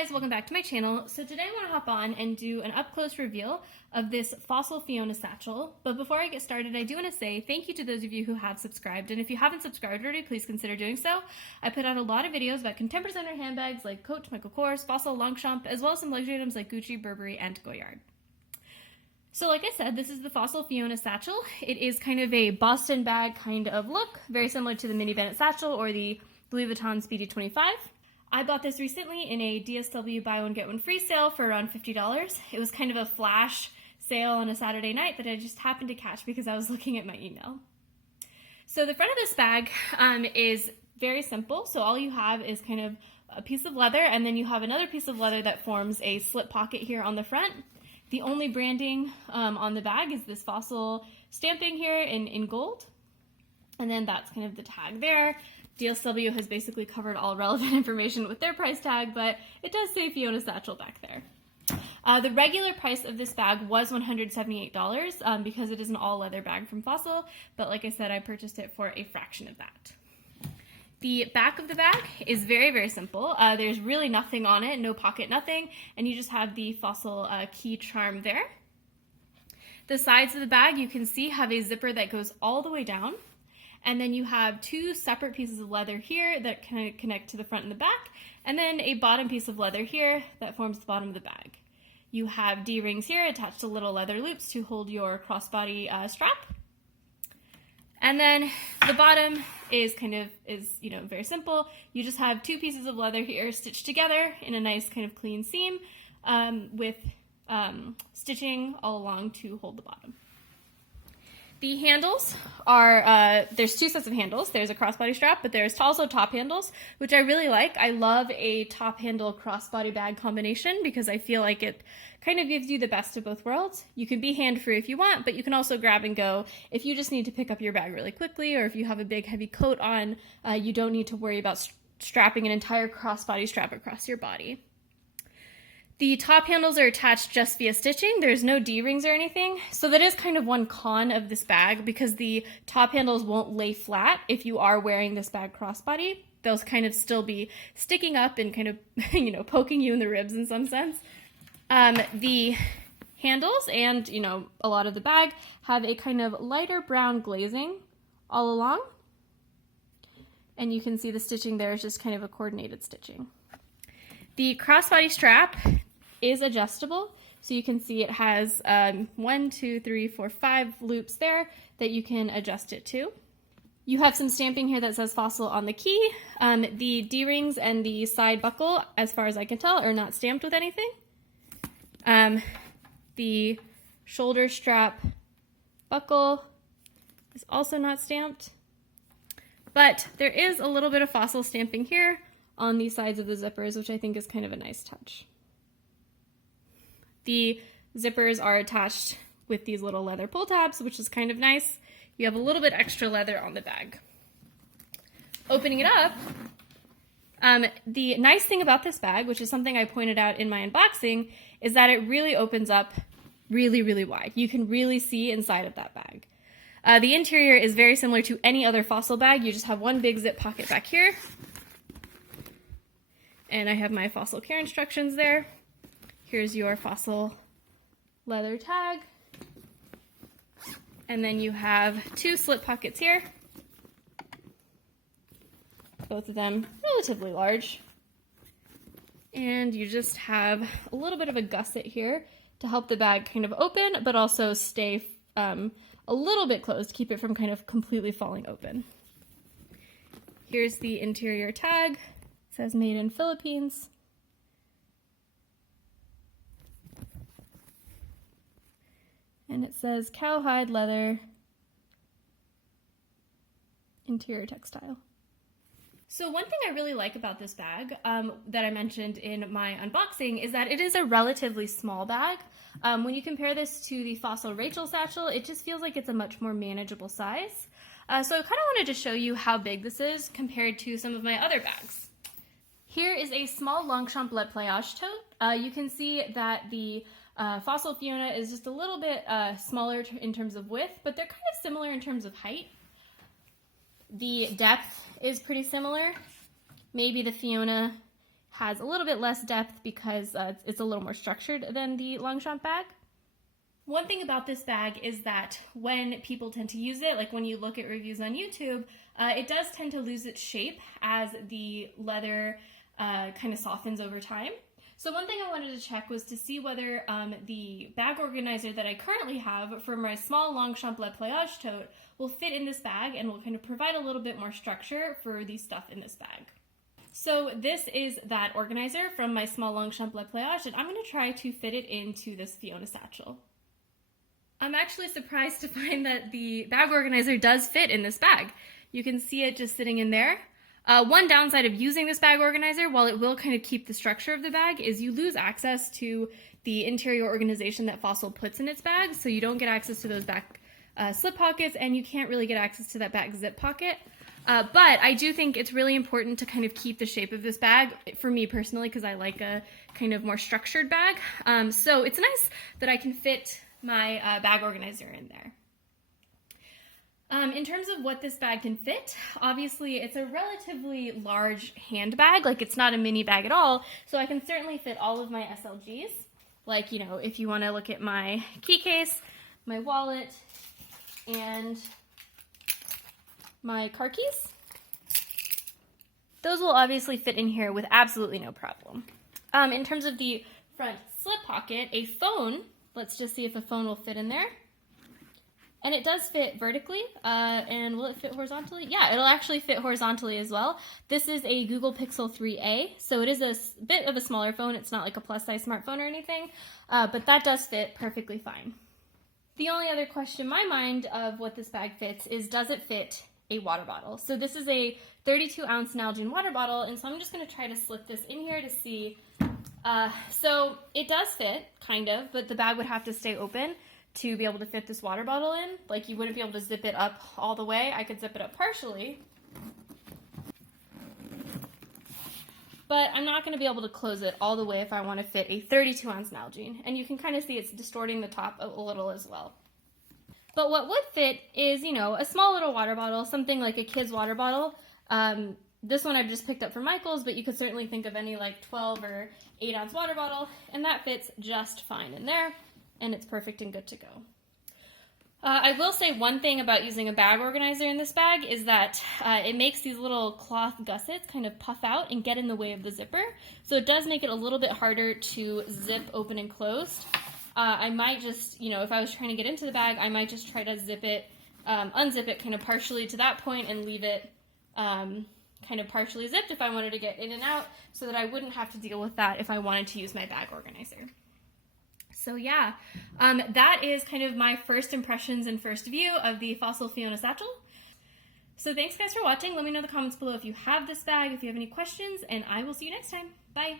guys, welcome back to my channel. So today I want to hop on and do an up-close reveal of this Fossil Fiona Satchel. But before I get started, I do want to say thank you to those of you who have subscribed. And if you haven't subscribed already, please consider doing so. I put out a lot of videos about contemporary designer handbags like Tote, Michael Kors, Fossil, Longchamp, as well as some luxury items like Gucci, Burberry, and Goyard. So like I said, this is the Fossil Fiona Satchel. It is kind of a Boston bag kind of look, very similar to the Mini Bennett Satchel or the Louis Vuitton Speedy 25. I bought this recently in a DSW buy one get one free sale for around $50. It was kind of a flash sale on a Saturday night that I just happened to catch because I was looking at my email. So the front of this bag is very simple. So all you have is kind of a piece of leather, and then you have another piece of leather that forms a slip pocket here on the front. The only branding on the bag is this Fossil stamping here in gold. And then that's kind of the tag there. DSW has basically covered all relevant information with their price tag, but it does say Fiona Satchel back there. The regular price of this bag was $178 because it is an all leather bag from Fossil, but like I said, I purchased it for a fraction of that. The back of the bag is very, very simple. There's really nothing on it, no pocket, nothing, and you just have the Fossil key charm there. The sides of the bag, you can see, have a zipper that goes all the way down. And then you have two separate pieces of leather here that kind of connect to the front and the back, and then a bottom piece of leather here that forms the bottom of the bag. You have D-rings here attached to little leather loops to hold your crossbody strap. And then the bottom is very simple. You just have two pieces of leather here stitched together in a nice kind of clean seam with stitching all along to hold the bottom. The handles are, there's two sets of handles. There's a crossbody strap, but there's also top handles, which I really like. I love a top handle crossbody bag combination because I feel like it kind of gives you the best of both worlds. You can be hand-free if you want, but you can also grab and go if you just need to pick up your bag really quickly, or if you have a big heavy coat on, you don't need to worry about strapping an entire crossbody strap across your body. The top handles are attached just via stitching. There's no D-rings or anything. So that is kind of one con of this bag because the top handles won't lay flat if you are wearing this bag crossbody. They'll kind of still be sticking up and kind of, poking you in the ribs in some sense. The handles and, a lot of the bag have a kind of lighter brown glazing all along. And you can see the stitching there is just kind of a coordinated stitching. The crossbody strap is adjustable, so you can see it has 1, 2, 3, 4, 5 loops there that you can adjust it to. You have some stamping here that says Fossil on the key. The D-rings and the side buckle, as far as I can tell, are not stamped with anything. The shoulder strap buckle is also not stamped, but there is a little bit of Fossil stamping here on the sides of the zippers, which I think is kind of a nice touch. The zippers are attached with these little leather pull tabs, which is kind of nice. You have a little bit extra leather on the bag. Opening it up, the nice thing about this bag, which is something I pointed out in my unboxing, is that it really opens up really, really wide. You can really see inside of that bag. The interior is very similar to any other Fossil bag. You just have one big zip pocket back here. And I have my Fossil care instructions there. Here's your Fossil leather tag. And then you have two slip pockets here. Both of them relatively large. And you just have a little bit of a gusset here to help the bag kind of open, but also stay a little bit closed, keep it from kind of completely falling open. Here's the interior tag. It says made in Philippines. And it says cowhide leather interior textile. So one thing I really like about this bag that I mentioned in my unboxing is that it is a relatively small bag. When you compare this to the Fossil Rachel Satchel, it just feels like it's a much more manageable size. So I kind of wanted to show you how big this is compared to some of my other bags. Here is a small Longchamp Pliage tote. You can see that the Fossil Fiona is just a little bit smaller in terms of width, but they're kind of similar in terms of height. The depth is pretty similar. Maybe the Fiona has a little bit less depth because it's a little more structured than the Longchamp bag. One thing about this bag is that when people tend to use it, like when you look at reviews on YouTube, it does tend to lose its shape as the leather kind of softens over time. So one thing I wanted to check was to see whether the bag organizer that I currently have for my small Longchamp Pliage tote will fit in this bag and will kind of provide a little bit more structure for the stuff in this bag. So this is that organizer from my small Longchamp Pliage, and I'm going to try to fit it into this Fiona satchel. I'm actually surprised to find that the bag organizer does fit in this bag. You can see it just sitting in there. One downside of using this bag organizer, while it will kind of keep the structure of the bag, is you lose access to the interior organization that Fossil puts in its bag, so you don't get access to those back slip pockets, and you can't really get access to that back zip pocket. But I do think it's really important to kind of keep the shape of this bag, for me personally, because I like a kind of more structured bag. So it's nice that I can fit my bag organizer in there. In terms of what this bag can fit, obviously it's a relatively large handbag, like it's not a mini bag at all, so I can certainly fit all of my SLGs. Like, you know, if you want to look at my key case, my wallet, and my car keys, those will obviously fit in here with absolutely no problem. In terms of the front slip pocket, a phone, let's just see if a phone will fit in there. And it does fit vertically, and will it fit horizontally? Yeah, it'll actually fit horizontally as well. This is a Google Pixel 3a, so it is a bit of a smaller phone. It's not like a plus-size smartphone or anything, but that does fit perfectly fine. The only other question in my mind of what this bag fits is, does it fit a water bottle? So this is a 32-ounce Nalgene water bottle, and so I'm just going to try to slip this in here to see. So it does fit, kind of, but the bag would have to stay open to be able to fit this water bottle in. Like, you wouldn't be able to zip it up all the way. I could zip it up partially, but I'm not going to be able to close it all the way if I want to fit a 32-ounce Nalgene. And you can kind of see it's distorting the top a little as well. But what would fit is, you know, a small little water bottle, something like a kid's water bottle. This one I've just picked up from Michael's, but you could certainly think of any like 12 or 8-ounce water bottle, and that fits just fine in there. And it's perfect and good to go. I will say one thing about using a bag organizer in this bag is that it makes these little cloth gussets kind of puff out and get in the way of the zipper. So it does make it a little bit harder to zip open and closed. I might just, you know, if I was trying to get into the bag, I might just try to zip it, unzip it kind of partially to that point and leave it kind of partially zipped if I wanted to get in and out, so that I wouldn't have to deal with that if I wanted to use my bag organizer. So yeah, that is kind of my first impressions and first view of the Fossil Fiona Satchel. So thanks guys for watching. Let me know in the comments below if you have this bag, if you have any questions, and I will see you next time. Bye!